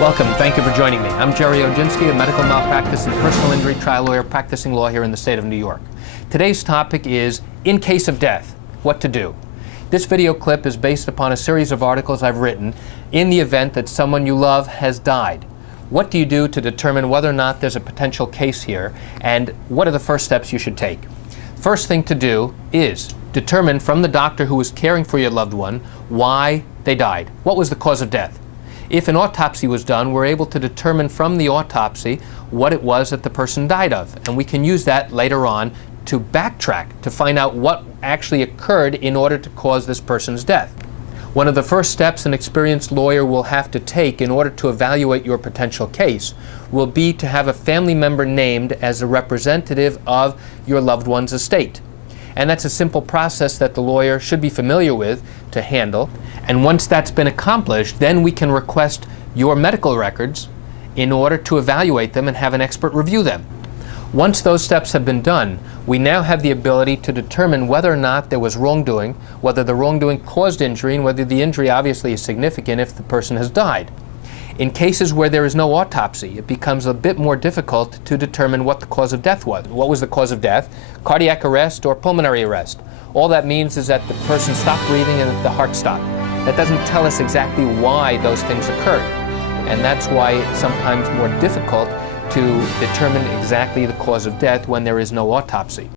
Welcome. Thank you for joining me. I'm Jerry Oginski, a medical malpractice and personal injury trial lawyer practicing law here in the state of New York. Today's topic is, in case of death, what to do. This video clip is based upon a series of articles I've written in the event that someone you love has died. What do you do to determine whether or not there's a potential case here, and what are the first steps you should take? First thing to do is determine from the doctor who was caring for your loved one why they died. What was the cause of death? If an autopsy was done, we're able to determine from the autopsy what it was that the person died of. And we can use that later on to backtrack to find out what actually occurred in order to cause this person's death. One of the first steps an experienced lawyer will have to take in order to evaluate your potential case will be to have a family member named as a representative of your loved one's estate. And that's a simple process that the lawyer should be familiar with to handle. And once that's been accomplished, then we can request your medical records in order to evaluate them and have an expert review them. Once those steps have been done, we now have the ability to determine whether or not there was wrongdoing, whether the wrongdoing caused injury, and whether the injury obviously is significant if the person has died. In cases where there is no autopsy, it becomes a bit more difficult to determine what the cause of death was. What was the cause of death? Cardiac arrest or pulmonary arrest? All that means is that the person stopped breathing and that the heart stopped. That doesn't tell us exactly why those things occurred. And that's why it's sometimes more difficult to determine exactly the cause of death when there is no autopsy.